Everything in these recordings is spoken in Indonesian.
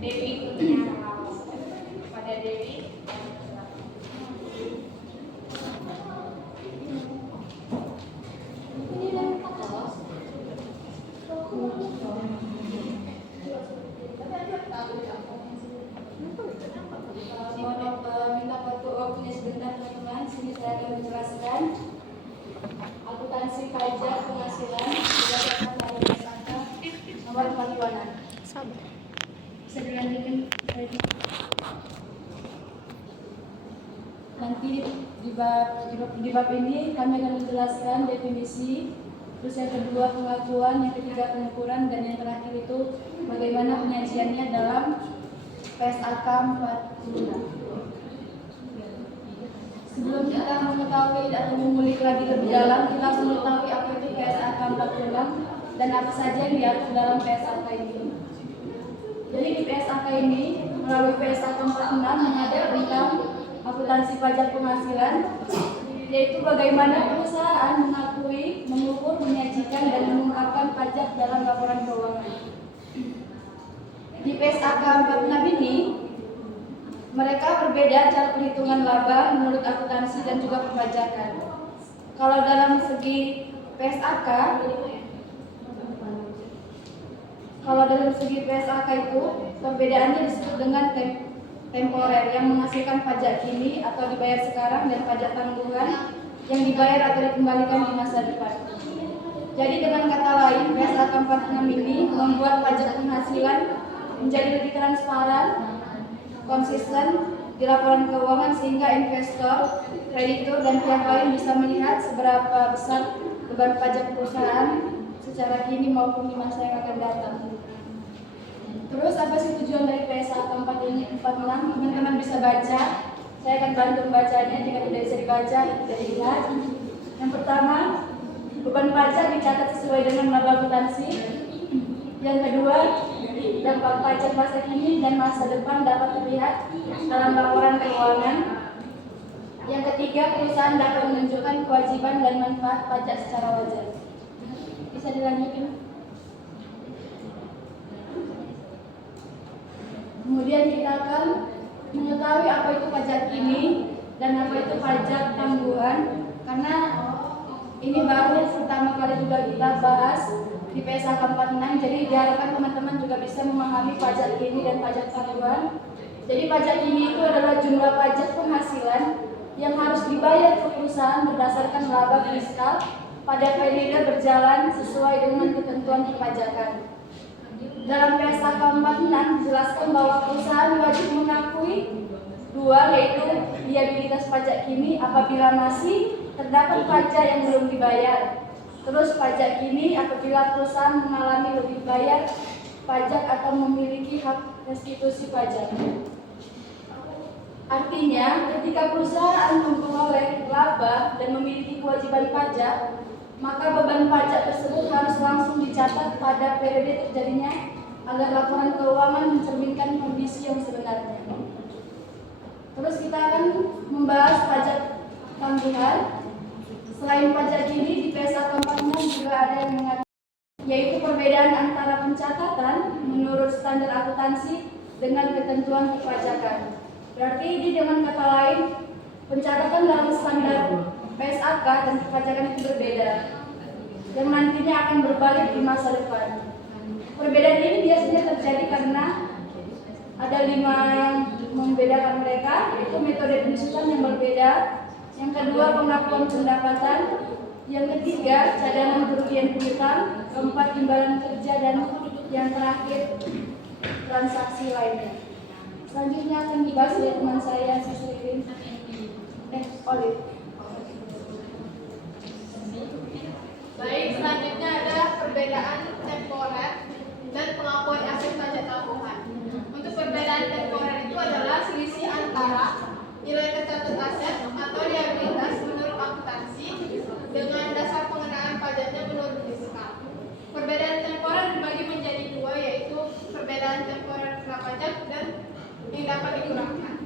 Dewi Kurniawan. Pada Dewi. Minta waktunya sebentar teman-teman. Sini saya akan menjelaskan akuntansi pajak penghasilan berdasarkan tarif tersangka nomor 46. Bisa dilanjutkan. Nanti di bab ini kami akan menjelaskan definisi, terus yang kedua pengakuan, yang ketiga pengukuran, dan yang terakhir itu bagaimana penyajiannya dalam PSAK 46. Sebelum kita mengetahui atau mengulik lagi lebih dalam, kita harus mengetahui apa itu PSAK 46 dan apa saja yang diatur dalam PSAK ini. Jadi di PSAK ini, melalui PSAK 46 yang ada tentang akuntansi pajak penghasilan, yaitu bagaimana perusahaan mengakui, mengukur, menyajikan, dan mengungkapkan pajak dalam laporan keuangan. Di PSAK 46 ini, mereka berbeda cara perhitungan laba menurut akuntansi dan juga perpajakan. Kalau dalam segi PSAK, itu perbedaannya disebut dengan temporer yang menghasilkan pajak kini atau dibayar sekarang, dan pajak tanggungan yang dibayar atau dikembalikan di masa depan. Jadi dengan kata lain, PSAK 46 ini membuat pajak penghasilan menjadi lebih transparan, konsisten di laporan keuangan, sehingga investor, kreditur, dan pihak lain bisa melihat seberapa besar beban pajak perusahaan secara kini maupun di masa yang akan datang. Terus apa sih tujuan dari PSAK 46? Teman-teman bisa baca. Saya akan bantu membacanya. Jika tidak bisa dibaca, tidak dilihat. Yang pertama, beban pajak dicatat sesuai dengan laba akuntansi. Yang kedua, dampak pajak masa kini dan masa depan dapat terlihat dalam laporan keuangan. Yang ketiga, perusahaan dapat menunjukkan kewajiban dan manfaat pajak secara wajar. Bisa dilanjutkan. Kemudian kita akan mengetahui apa itu pajak kini dan apa itu pajak tangguhan, karena ini baru pertama kali juga kita bahas di PSAK 46. Jadi diharapkan teman-teman juga bisa memahami pajak kini dan pajak tangguhan. Jadi pajak kini itu adalah jumlah pajak penghasilan yang harus dibayar ke perusahaan berdasarkan laba fiskal pada periode berjalan sesuai dengan ketentuan perpajakan. Dalam PSAK 46 dijelaskan bahwa perusahaan wajib mengakui dua, yaitu liabilitas pajak kini apabila masih terdapat pajak yang belum dibayar. Terus pajak kini apabila perusahaan mengalami lebih bayar pajak atau memiliki hak restitusi pajak. Artinya, ketika perusahaan memperoleh laba dan memiliki kewajiban pajak, maka beban pajak tersebut harus langsung dicatat pada periode terjadinya agar laporan keuangan mencerminkan kondisi yang sebenarnya. Terus kita akan membahas pajak tanggungan. Selain pajak kini, di PSAK 46 juga ada yang mengatakan, yaitu perbedaan antara pencatatan menurut standar akuntansi dengan ketentuan perpajakan. Berarti ini dengan kata lain, pencatatan dalam standar PSAK dan perpajakan itu berbeda, yang nantinya akan berbalik di masa depan. Perbedaan ini biasanya terjadi karena ada 5 yang membedakan mereka, yaitu metode penyusutan yang berbeda, yang kedua pengakuan pendapatan, yang ketiga cadangan kerugian piutang, keempat imbalan kerja, dan yang terakhir transaksi lainnya. Selanjutnya akan dibahas oleh teman saya, Sisririn Olive. Baik, selanjutnya ada perbedaan temporer dan pengakuan aset pajak tanggungan. Untuk perbedaan temporer itu adalah selisih antara nilai tercatat aset atau liabilitas menurut akuntansi dengan dasar pengenaan pajaknya menurut fiskal. Perbedaan temporer dibagi menjadi dua, yaitu perbedaan temporer prapajak dan yang dapat dikurangkan.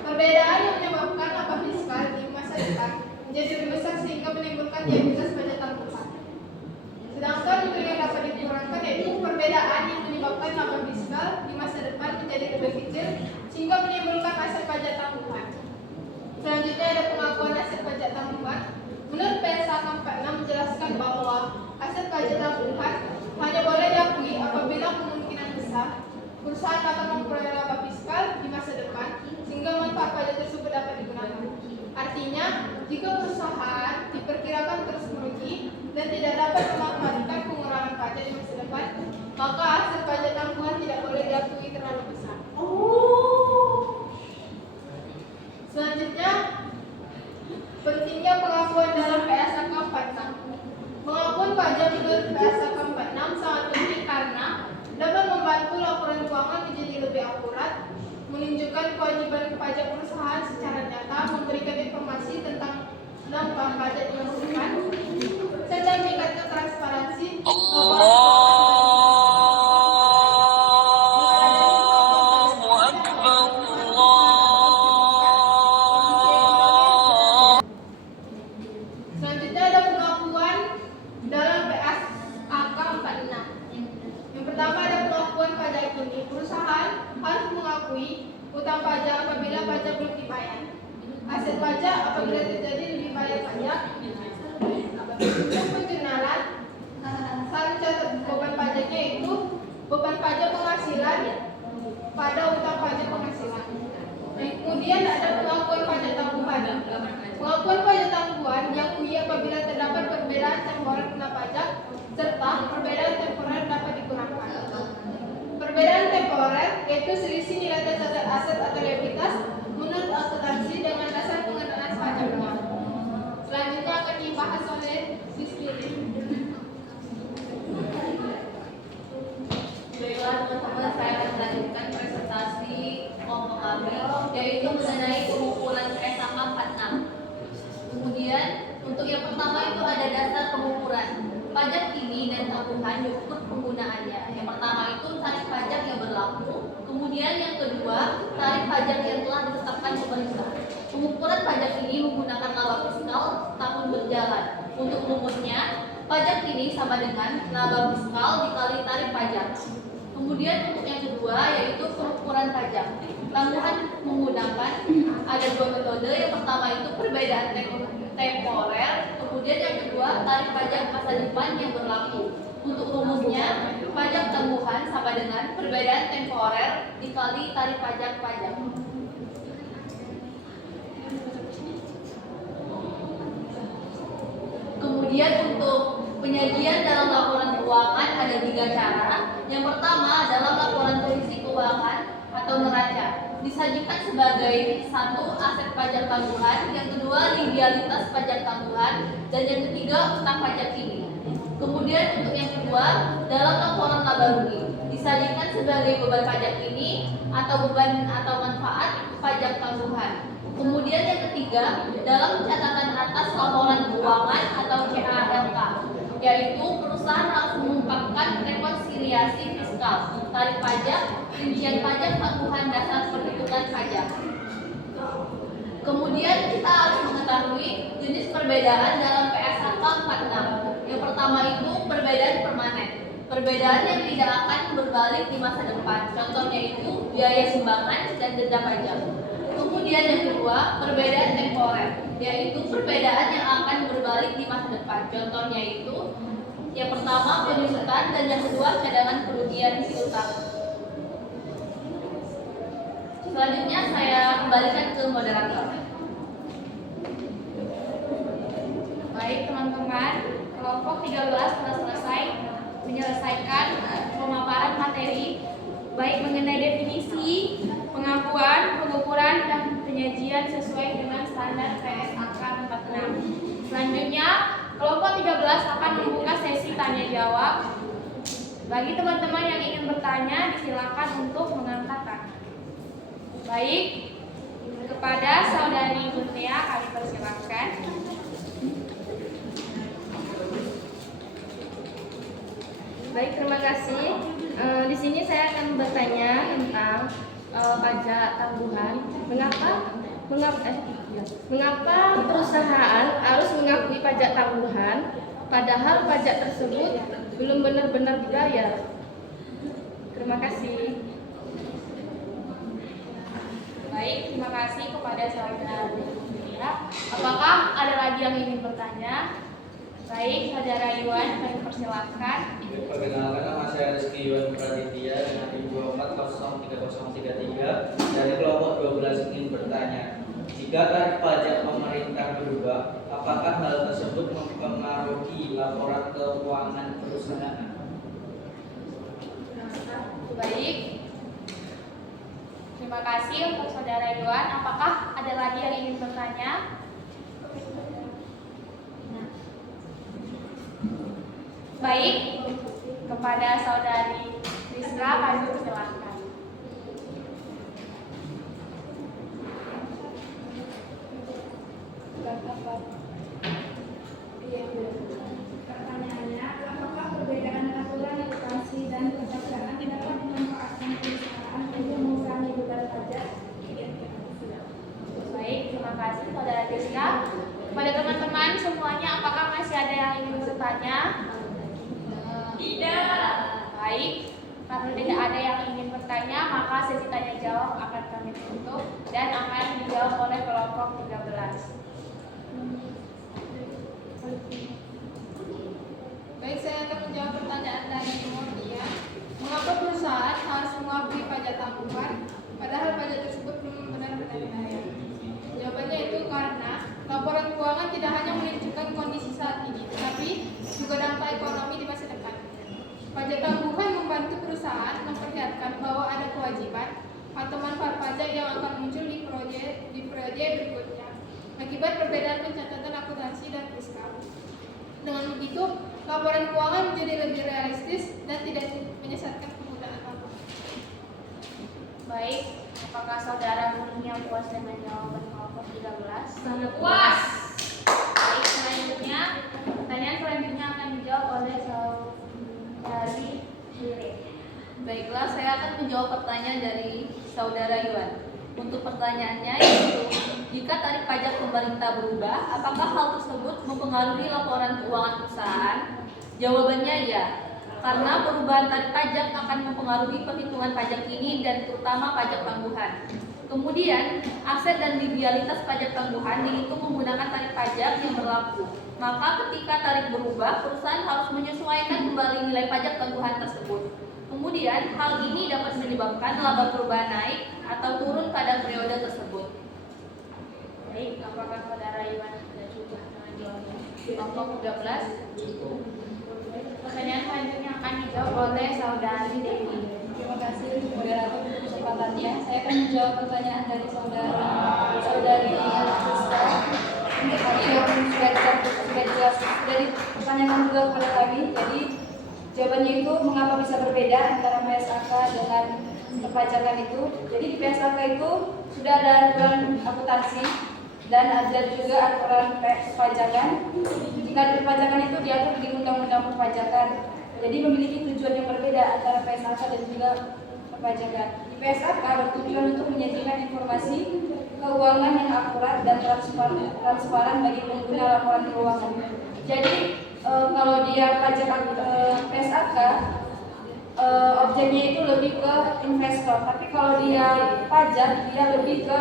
Perbedaan yang menyebabkan laba fiskal di masa depan menjadi lebih besar sehingga menimbulkan liabilitas pajak tanggungan. Sedangkan untuk yang dapat dikurangkan yaitu perbedaan yang menyebabkan laba fiskal di masa depan menjadi lebih kecil sehingga menimbulkan aset pajak tangguhan. Selanjutnya ada pengakuan aset pajak tangguhan. Menurut PSA 46 menjelaskan bahwa aset pajak tangguhan hanya boleh diakui apabila kemungkinan besar perusahaan akan memperoleh laba fiskal di masa depan sehingga manfaat pajak tersebut dapat digunakan. Artinya, jika perusahaan diperkirakan terus merugi dan tidak dapat memanfaatkan pengurangan pajak di masa depan, maka aset pajak tangguhan tidak boleh diakui terlalu besar. Selanjutnya, pentingnya pengakuan dalam PSAK 46. Pengakuan pajak menurut PSAK 46 sangat penting karena dapat membantu laporan keuangan menjadi lebih akurat, menunjukkan kewajiban pajak perusahaan secara nyata, memberikan informasi tentang dampak pajak yang dilakukan, serta meningkatkan transparansi Selanjutnya ada pengakuan dalam PSAK 46. Yang pertama ada pengakuan pajak kini. Perusahaan harus mengakui utang pajak apabila pajak belum dibayar, aset pajak apabila terjadi lebih bayar pajak, untuk penjualan saling catat beban pajaknya itu beban pajak penghasilan pada utang pajak penghasilan. Kemudian ada pengakuan pajak tangguhan. Pengakuan pajak tangguhan diakui apabila terdapat perbedaan temporer kena pajak serta perbedaan temporer dapat dikurangkan. Perbedaan temporer yaitu selisih nilai tercatat aset atau liabilitas menurut akuntansi dengan dasar pengenaan pajaknya. Selanjutnya akan dibahas oleh Siski. Baiklah teman-teman, saya akan melanjutkan presentasi kelompok kami, yaitu mengenai pengukuran PSAK 46. Kemudian untuk yang pertama itu ada dasar pengukuran pajak kini dan tangguhan diukur penggunaannya. Yang pertama itu tarif pajak yang berlaku, kemudian yang kedua tarif pajak yang telah ditetapkan pemerintah. Pengukuran pajak ini menggunakan laba fiskal tahun berjalan. Untuk rumusnya, pajak ini sama dengan laba fiskal dikali tarif pajak. Kemudian untuk yang kedua yaitu pengukuran pajak. Tangguhan menggunakan ada dua metode. Yang pertama itu perbedaan temporer, kemudian yang kedua tarif pajak masa depan yang berlaku. Untuk rumusnya, pajak tangguhan sama dengan perbedaan temporer dikali tarif pajak. Kemudian untuk penyajian dalam laporan keuangan ada 3 cara. Yang pertama dalam laporan kondisi keuangan atau neraca disajikan sebagai satu aset pajak tangguhan, yang kedua legalitas pajak tangguhan, dan yang ketiga utang pajak kini. Kemudian untuk yang kedua dalam laporan laba rugi disajikan sebagai beban pajak kini atau beban atau manfaat pajak tangguhan. Kemudian yang ketiga dalam catatan atas laporan keuangan atau CALK, yaitu perusahaan harus mengungkapkan rekonsiliasi fiskal, tarif pajak, rincian pajak, tangguhan dasar perhitungan pajak. Kemudian kita harus mengetahui jenis perbedaan dalam PSAK 46. Yang pertama itu perbedaan permanen, perbedaan yang tidak akan berbalik di masa depan. Contohnya itu biaya sumbangan dan denda pajak. Kemudian yang kedua perbedaan temporer, yaitu perbedaan yang akan berbalik di masa depan. Contohnya itu yang pertama penyusutan dan yang kedua cadangan kerugian piutang. Selanjutnya saya kembalikan ke moderator. Baik teman-teman, kelompok 13 telah selesai menyelesaikan pemaparan materi baik mengenai definisi, pengakuan, pengukuran, dan penyajian sesuai dengan standar PSAK 46. Selanjutnya, kelompok 13 akan membuka sesi tanya jawab. Bagi teman-teman yang ingin bertanya, disilakan untuk mengangkat tangan. Baik, kepada saudari Mutia kami persilakan. Baik, terima kasih. Di sini saya akan bertanya tentang pajak tangguhan. Mengapa perusahaan harus mengakui pajak tangguhan, padahal pajak tersebut belum benar-benar dibayar? Terima kasih. Baik, terima kasih kepada saudara Julia. Apakah ada lagi yang ingin bertanya? Baik, saudara Iwan, kami persilakan. Perkenalkan, nama saya Rizky Iwan Praditya dengan NIM 240333 dari kelompok 12 ingin bertanya. Jika tarif pajak pemerintah berubah, apakah hal tersebut mempengaruhi laporan keuangan perusahaan? Baik, terima kasih untuk saudara Iwan. Apakah ada lagi yang ingin bertanya? Baik, kepada saudari Rizka, kami persilahkan. Pertanyaannya, apakah perbedaan aturan akuntansi dan perpajakan dapat dimanfaatkan perusahaan untuk mengurangi beban pajak? Baik, terima kasih saudara Rizka. Kepada teman-teman semuanya, apakah masih ada yang ingin bertanya? Tidak. Baik, karena tidak ada yang ingin bertanya, maka sesi tanya jawab akan kami tutup dan akan dijawab oleh kelompok 13. Baik, saya akan menjawab pertanyaan dari Monia. Mengapa perusahaan harus mengakui pajak tanggungan, padahal pajak tersebut belum benar-benar dibayar? Jawabannya itu karena laporan keuangan tidak hanya menunjukkan kondisi saat ini, tetapi juga dampak ekonomi di masa depan. Pajak tanggungan membantu perusahaan memperlihatkan bahwa ada kewajiban atau manfaat pajak yang akan muncul di periode berikutnya akibat perbedaan pencatatan akuntansi dan fiskal. Dengan begitu, laporan keuangan menjadi lebih realistis dan tidak menyesatkan penggunaan laporan. Baik, apakah saudara Munia puas dengan jawaban kelompok 13? Sangat Puas. Baik, selanjutnya pertanyaan selanjutnya akan dijawab oleh saudari Lili. Baiklah, saya akan menjawab pertanyaan dari saudara Iwan. Untuk pertanyaannya yaitu, jika tarif pajak pemerintah berubah, apakah hal tersebut mempengaruhi laporan keuangan perusahaan? Jawabannya ya, karena perubahan tarif pajak akan mempengaruhi perhitungan pajak ini dan terutama pajak tangguhan. Kemudian, aset dan liabilitas pajak tangguhan dihitung menggunakan tarif pajak yang berlaku. Maka ketika tarif berubah, perusahaan harus menyesuaikan kembali nilai pajak tangguhan tersebut. Kemudian, hal ini dapat menyebabkan laba perubahan naik atau turun pada periode tersebut. Baik, apakah saudara Iwan sudah cukup dengan jawaban kelompok 13? Pertanyaan selanjutnya akan dijawab oleh saudari Dewi. Terima kasih moderator untuk kesempatannya. Saya akan menjawab pertanyaan dari saudari Rizka. Untuk sudah jelas dari pertanyaan juga kepada kami. Jadi jawabannya itu mengapa bisa berbeda antara PSAK dengan perpajakan itu. Jadi di PSAK itu sudah ada aturan akuntansi dan ada juga aturan perpajakan. Jika di perpajakan itu diatur di Undang-Undang Perpajakan. Jadi memiliki tujuan yang berbeda antara PSAK dan juga perpajakan. Di PSAK bertujuan untuk menyajikan informasi keuangan yang akurat dan transparan bagi pengguna laporan keuangan. Jadi kalau dia pajak PSAK, objeknya itu lebih ke investor. Tapi kalau dia pajak, dia lebih ke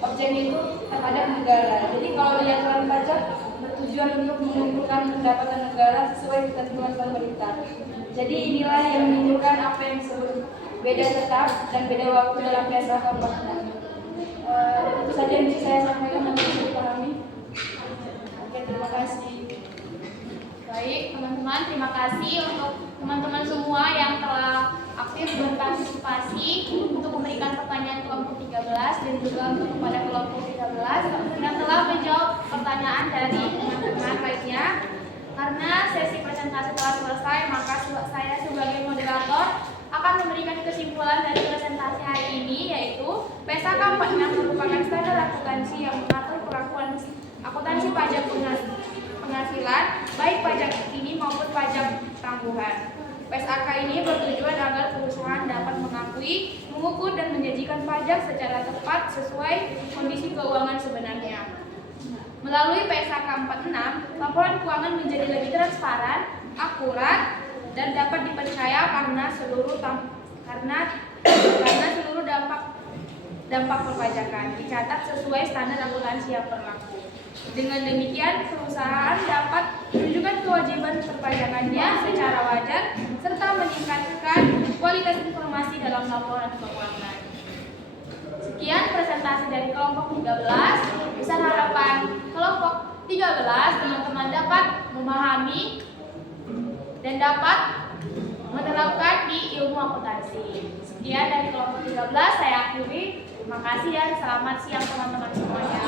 objeknya itu terhadap negara. Jadi kalau dia aturan pajak bertujuan untuk mengumpulkan pendapatan negara sesuai ketentuan pemerintah. Jadi inilah yang menunjukkan apa yang disebut beda tetap dan beda waktu dalam PSAK 46. Itu saja yang bisa saya sampaikan dan bisa dipahami. Oke, terima kasih. Baik, teman-teman, terima kasih untuk teman-teman semua yang telah aktif berpartisipasi untuk memberikan pertanyaan kelompok 13 dan juga untuk kepada kelompok 13 yang telah menjawab pertanyaan dari teman-teman lainnya. Karena sesi presentasi telah selesai, maka saya sebagai moderator akan memberikan kesimpulan dari presentasi hari ini, yaitu PSAK 46 merupakan standar akuntansi yang mengatur perlakuan akuntansi pajak penghasilan, baik pajak ini maupun pajak tangguhan. PSAK ini bertujuan agar perusahaan dapat mengakui, mengukur, dan menjanjikan pajak secara tepat sesuai kondisi keuangan sebenarnya. Melalui PSAK 46, laporan keuangan menjadi lebih transparan, akurat, dan dapat dipercaya karena seluruh dampak dampak perpajakan dicatat sesuai standar akuntansi yang berlaku. Dengan demikian, perusahaan dapat menunjukkan kewajiban perpajakannya secara wajar serta meningkatkan kualitas informasi dalam laporan keuangan. Sekian presentasi dari kelompok 13. Besar harapan kelompok 13 teman-teman dapat memahami dan dapat menerapkan di ilmu akuntansi. Sekian dari kelompok 13, saya akhiri. Terima kasih dan selamat siang teman-teman semuanya.